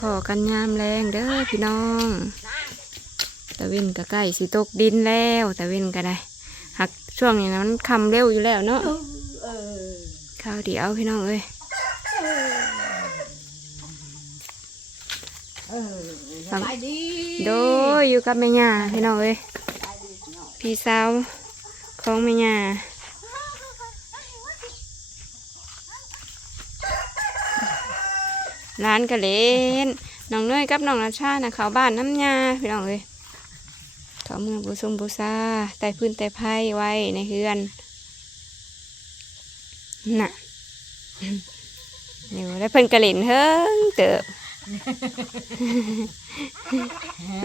พอกันยามแรงเด้อพี่น้องตะเวนก็ใกล้สิตกดินแล้วตะเวนก็ได้หักช่วงนี้นะมันคำเร็วอยู่แล้วเนาะเออข้าวเดียวพี่น้องเอ้ยเออสบายดีโดยอยู่กับแม่ย่าพี่น้องเอ้ยสบายดีพี่น้องพี่สาวของแม่ย่า ร้านกะเล่นน้องเนยกับน้องราชานะเขาบ้านน้ำยาพี่น้องเอ้ยเขาเมืองบุษงบุษาไต่พื้นไต่ไผ่ไว้ในเฮือนน่ะเดี๋ยวแล้วเพิ่นกระเล่นเฮงเติบ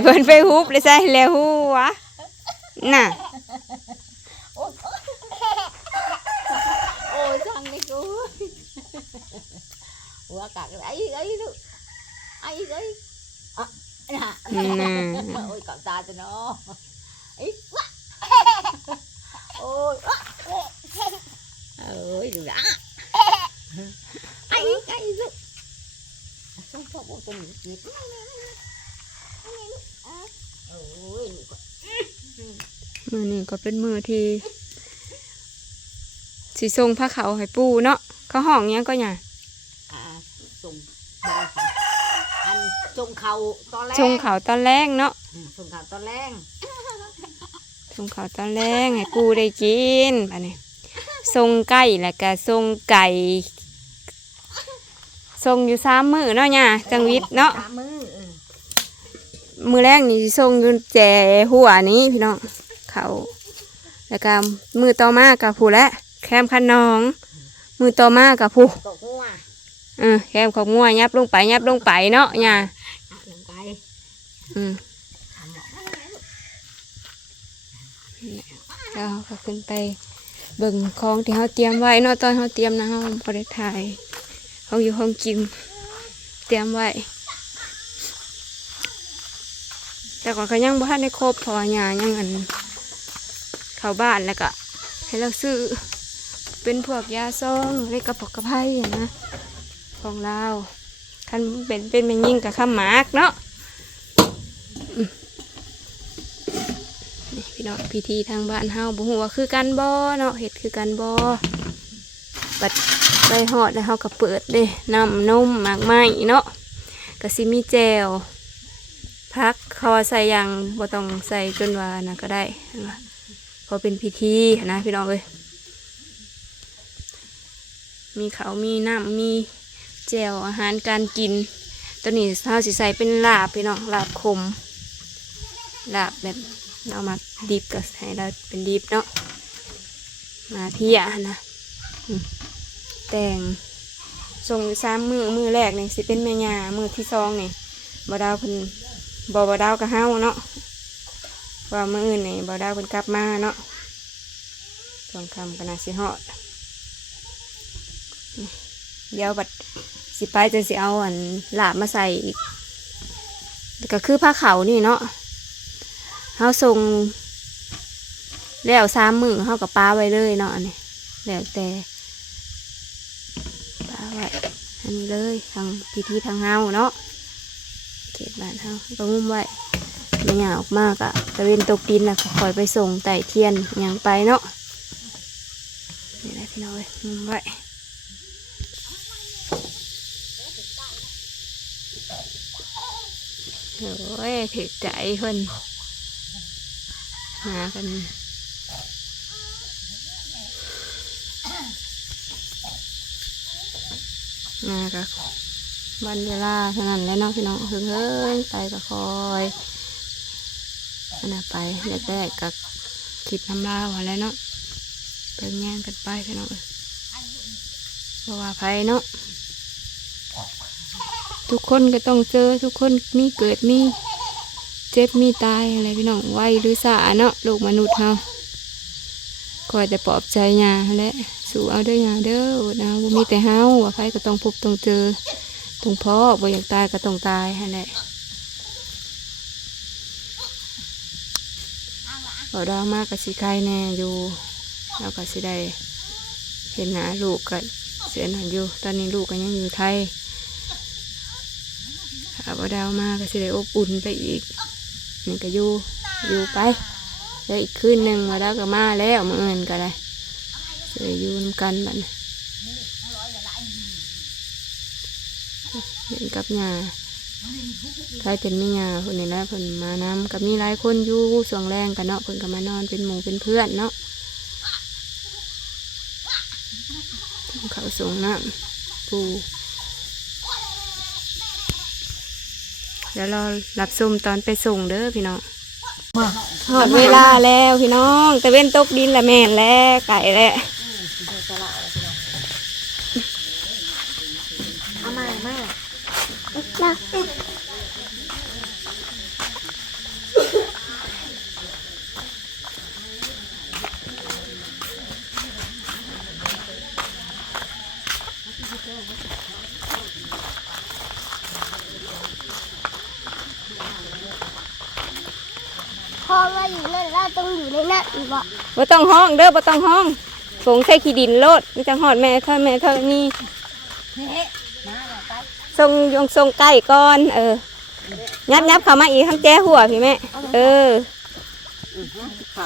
เพิ่นไปฮุบเลยใช่แล้วฮู้วะน่ะ โอ้ยจังนี่กู หัวกักไอ้ไอ้ลูกไอ้ไอ้อะน่ะน่ะโอ้ยกักตาจะเนาะไอ้วะโอ้ยวะเอ้ยดูนะไอ้ไอ้ลูกช่องชอบโอ้ตัวนี้กินโอ้ยลูกมือนี่ก็เป็นมือที่สีทรงผ้าเขาวให้ปูเนาะเขาห้องหยังก็หยัง อ่าส่งบ่ได้ค่ะอันส่ง เขาตอนแรกชงเขาวตอนแรกเนาะอืมส่งเขาตอนแรกชงเขาวตอนแรกให้ปูได้กินอันนี้ทรงไก่แล้วก็ทรงไก่ทรงอยู่สามมือเนาะเนี่ยจังหวิทย์เนาะสามมือเออมือแรกนี่สิทรงอยืนแจหัวนี้พี่น้องเขาแล้วก็มือต่อมากับผู้และแคมคันนอง มือต่อมากับผู้ตกหัว เออแคมของงัวยับลงไปยับลงไปเนาะเนี่ยอะลงไป อืมแล้วเราก็ขึ้นไปเบิ่งของที่เขาเตรียมไว้เนาะตอนเขาเตรียมนะเขาพอได้ถ่ายเขาอยู่ห้องกินเตรียมไว้ แต่ก่อนเขายังบ่ทันได้ครบพอหยายังอันเข้าบ้านแล้วก็ให้เราซื้อเป็นพวกยาซองเล็กกระปอกกระไพ่นะของเราคันเป็นเป็นแม่ยิ่งกับข้ามมากเนาะอืมนี่ พี่น้องพิธีทางบ้านเฮาบ่ฮู้ว่าคือกันบ่เนาะเฮ็ดคือกันบ่บัดไปฮอดแล้วเฮาก็เปิดเด้น้ำนมหมากไม้เนาะก็สิมีแจวพักเขาใส่ย่างบ่ต้องใส่จนว่านะก็ได้พอเป็นพิธีนะพี่น้องเอ้ยมีเขามีน้ำมีแจวอาหารการกิน ตัวนี้เราสิใส่เป็นลาบพี่น้องลาบขมลาบแบบ เรามาดิบกับให้เราเป็นดิบเนาะมาเพียนะแต่งส่งอยู่สามมือมือแรกนี่สิเป็นแม่ยามือที่สองนี่บ่ดาวเพิ่นบอบดาวกับเฮาเนาะว่ามืออื่นนี่บอดาวเพิ่นกลับมาเนาะสองคำกันนาสิฮอดเดี๋ยวบัดสิไปจะสิเอาอันหลาบมาใส่อีกก็คือผ้าเขานี่เนาะ เฮาส่งแล้วสามมือเฮากับป้าไว้เลยเนาะนนี้แล้วแต่ป้าไว้อันนี้เลยทางพิธีทางเฮาเนาะเขตบ้านเฮาก็งุ้มไว้ไม่หยาออกมากอะตะเวนตกดินนะก็คอยไปส่งไต่เทียนยังไปเนาะนี่แหละพี่น้อยงุ้มไว้โอ้ยถึกใจเพิ่น มากันมากับวันเวลาเท่านั้นแล้วเนาะพี่น้องเฮ้ยเฮ้ยไปก็คอยอันน่ะไปแรกๆกับคิดน้ำลาวอะไรเนาะเปิงแย่งกันไปพี่น้องเอ้ยเพราะว่าภัยเนาะทุกคนก็ต้องเจอทุกคนมีเกิดมี เจ็บมีตายอะไรพี่น้องไวหรือสาเนาะลูกมนุษย์เฮาคอยแต่ปลอบใจยาและสู้เอาด้อยยาเด้ออดเอาบ่มีแต่เฮาว่าภัยก็ต้องพบต้องเจอตรงพ่อบ่อยากตายก็ต้องตายฮะแหละบ่ดาวมากกับสิใครแน่อยู่เราก็สิได้เห็นหน้าลูกก็เสียหนอยู่ ตอนนี้ลูกก็ยังอยู่ไทยเอาก็ดาวมาก็สิได้อบอุ่นไปอีก นี่ก็อยู่อยู่ไปแล้วอีกคืนหนึ่งว่าดาวก็มาแล้วมาเอินก็ได้สิได้อยู่นำกันบัดนี้เล่นกับยาใครเป็นแม่ยาคนนี้และเพิ่นมาน้ำกับมีหลายคนอยู่ส่วงแรงกันเนาะเพิ่นก็มานอนเป็นหมู่เป็นเพื่อนเนาะเขาส่งน้ำปู เดี๋ยวเรารับชมตอนไปส่งเด้อพี่น้องหมดเวลาแล้วพี่น้อง แต่เว้นตกดินละแม่นแล้วไก่แล้ว พอมาอยู่นั่นเราต้องอยู่ในนั้นอีกบ่บ่ต้องห้องเด้อบ่ต้องห้องฝงใส่ขี้ดินโลดนี่จังหอดแม่เท่าแม่เท่านี้เฮ้มาแล้วไปส่งยงส่งไก่ก่อน เออยับยับเข้ามาอีกทั้งแจ้หัวพี่แม่เออเขา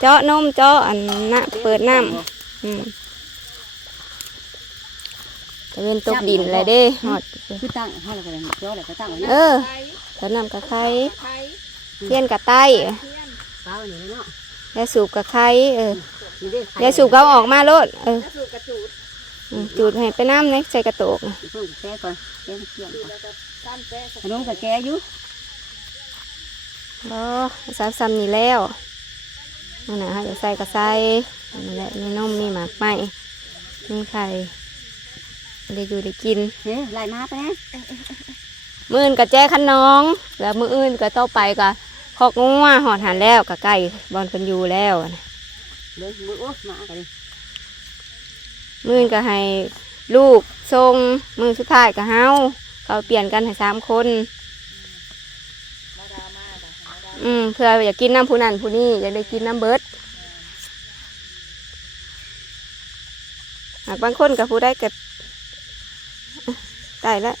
เจาะนมเจาะอันน่ะเปิดน้ำอืมแต่เว้นตกดินเลยเด้หอดคือตั้งให้เราก็เลยจ่อแล้วก็ตั้งไว้นะเออตอนน้ำกะไคร้ เทียนกะไต้เปล่าอยู่เลยเนาะยาสูบกะไคร้เออนี่เด้ยาสูบเขาออกมาโลดเอออืมจูดให้ไปน้ำในใส่กระโตกเพิ่งแก้ก่อนแก้เที่ยงก่อนขนมกับแก้อยู่บอสามซ้ำนี่แล้วนั่นนะฮะจะใส่กระใส่นั่นแหละมีนมมีหมากไหมมีไข่ได้อยู่ได้กินเฮ้ยไล่มาไปนะมืออื่นกับแจ้ขันน้อง แล้วมืออื่นก็ต่อไปก็ คอกงัวหอดหันแล้วกับไก่บอลคนอยู่แล้วเดินมือโอ้มากันเลยมืออื่นก็ให้ลูกทรงมือสุดท้ายก็เฮาเขาเปลี่ยนกันให้สามคนอืมเพื่ออยากกินน้ำผู้นั้นผู้นี้อยากได้กินน้ำเบิดหากบางคนกับผู้ได้กับไต่ละ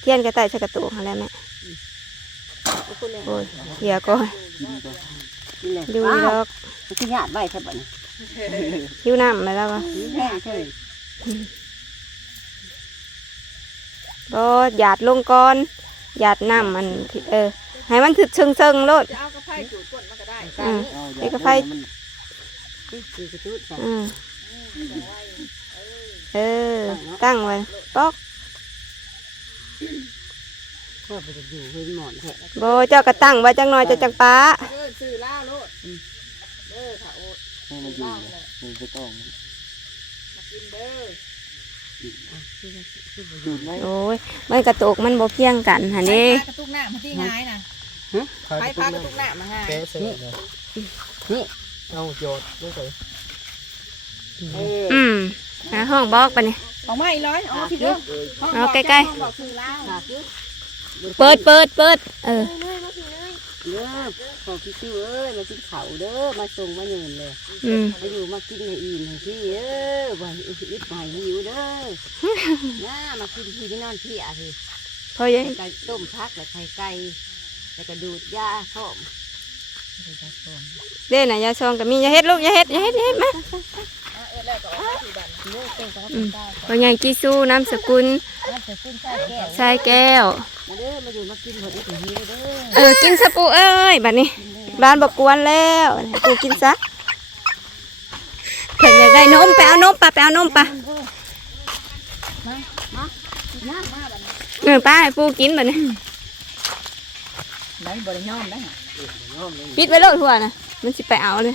เทียนกับไต่ใส่กระตุกอะไรแม่ โอ้ยเหียก่อนนี่เลยดูว้าดวอกมันคือหยาดไว้ใช่ปะเนี่ยหิวน้ำมาแล้ววะนี่แห้งใช่ก็หยาดลงก่อนหยาดน้ำมันที่เออให้มันถึกเชิงเชิงๆโลดเอากระไฟจุดก้นมันก็ได้อืมไอ้กระไฟนี่คือกระจุดใช่อืมเออ ตั้งไว้ป๊อกเพื่อไปจะอยู่เพื่อนหมอนแท้โบเจ้ากระตั้งไว้จังหน่อยเจะจังป้าเด้อซื้อเหล้าโลดเด้อถ้าโอดให้มันอยู่มันจะต้องมากินเด้ออะซื้อมาซื้อมาจุดไหมโอ้ยมันกระตุกมันบ่เพียงกันหันเด้พากระตุกหน้ามาที่ง่ายนะพาไปไปพากระตุกหน้ามาง่ายแกะเสร็จเลยนี่เอาโยดด้วยไปเอออืมหาห้องบอกไปะเนี่ยออกมาอีร้อยออกมาพี่เด้อเอาใกล้ๆบอกคือเหล้าค่ะคือๆ เปิดเปิดเปิดเออเนยมาพี่เนยเด้อขอพี่ซิวเอ้ยมากินเขาวเด้อมาส่งมาเยินเลยอืมมาอยู่มากินในอิ่มให้พี่เด้อบ่ให้อึดบ่ให้หิวเด้อน้ามากินพี่ที่นอนพี่อะพี่พอยังไก่ต้มพักแล้วไข่ไก่แล้วก็ดูดยาส้มเด้น่ะอยาซองกับมีอย่าเฮ็ดลูกอย่าเฮ็ดอย่าเฮ็ดอย่าเฮ็ดมา อืมพอยังกิซูน้ำสกุลมันจะขึ้นใส่แก้วชายแก้ว มาเด้อมาอยู่มากินหมดอีกหิวเด้อเออ กินสปูเอ้ยบัดนี้บ้านบอกกวนแล้วให้ปูกินซะเพิ่นอยากได้นมไปเอานมปะไปเอานมปะย่างมาแบบเออป้าให้ปูกินบัดนี้ ไหนบริยอมได้ปิดไว้เลยทั่วนะมันสิไปเอาเลย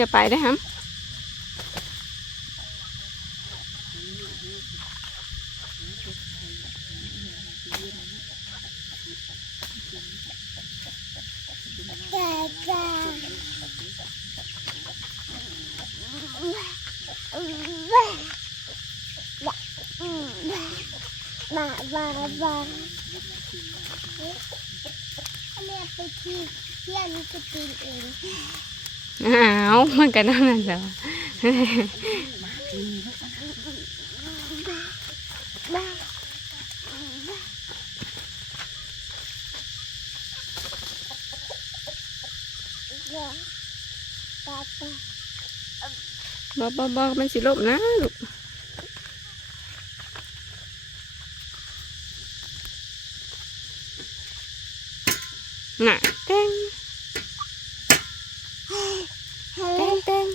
ย่าไปได้ครับ บ้าบ้าแม่ไปที่เที่ยนี่ก็กินเองอ้าวมันก็นั่นน่ะจ้ะบ้าบ้าบ้าบ่บ่บ่มันสิลบนะลูก น่ะเต้งเต้งเต้ง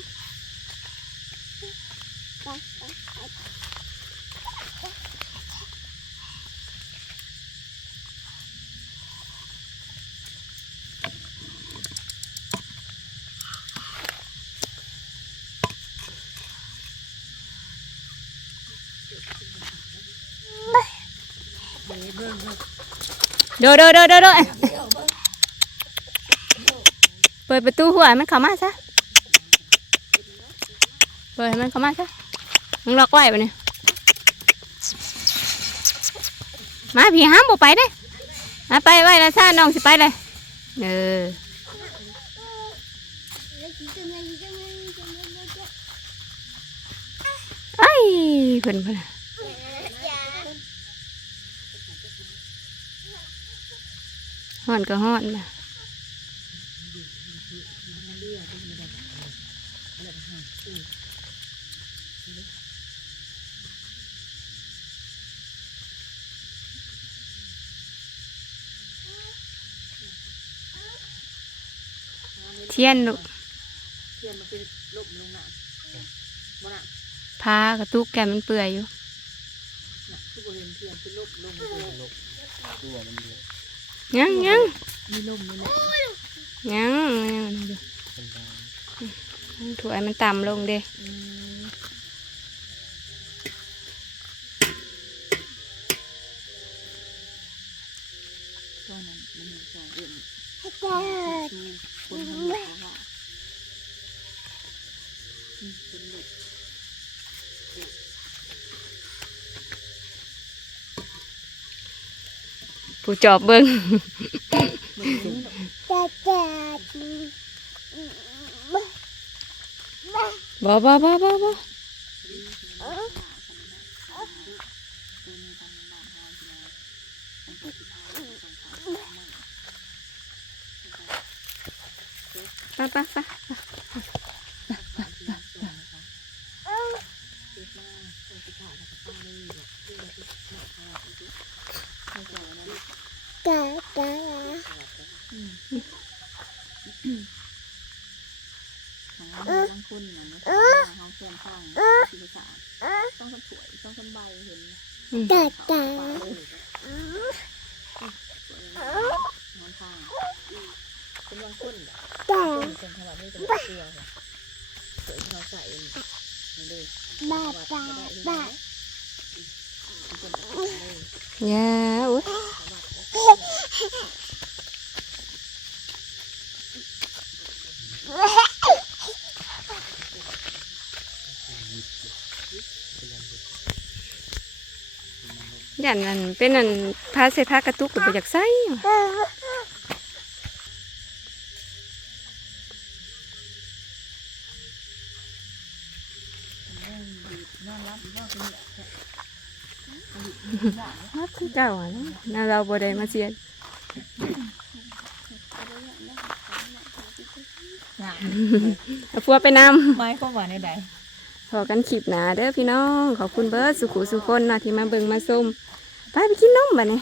โดโดโดโดโด เปิดประตูหัวมันเข้ามาซะเปิดให้มันเข้ามาซะมึงล็อกไว้ปะเนี่ยมาพี่ห้ามบ่ไปเด้มาไปไว้ล้วซ่าน้องสิไปเลยเออไอ้ยเพิ่นเพิ่นฮ้อนก็ฮ้อนนะ ทียนลูกเทียนมันคือลบลงน้ำบ่น่ะพากระตุกแกมันเปื่อยอยู่น่ะคือบ่เห็นเทียนคือลบลงเลยตัวมันเดียวยังยังมีลมนี่แหละยังยังอยู่เป็นดาวถวยมันต่ำลงเด้อืมตอนนั้นมันมีสองเอ็มจ้าชู คนทำหลักว่าอืมเป็นลูกผู้จอบเบิ้งจ้าจ้าบ่บ่บ่บ่บ่ ไปไปไปจ้าจ้าของเราบางคนน่ะนะเขาแฟนข้างต้องสะถวยต้องสบายเห็นจ้าจ้า นอนข้างเป็นบางคน แบบจ้าเป็นขนาดนี้เป็นตัวค่ะสวยเขาใส่นี่เลยบ้าบ้าบ้าอย่าอุ้ยยันนั่นเป็นนั่นพาใส่ผ้ากระตุกก็บ่อยากใส่ ฮักคือเจ้าอะเนาะน่าเราบ่ได้มาเสียนเอาพัวไปนำไม้ก็หวานในใดพอกันคลิปหนาเด้อพี่น้อง ขอบคุณเบิร์ดสุขุสุคนนะที่มาเบิ่งมาส้มไปไปกินนมบ่เนี่ย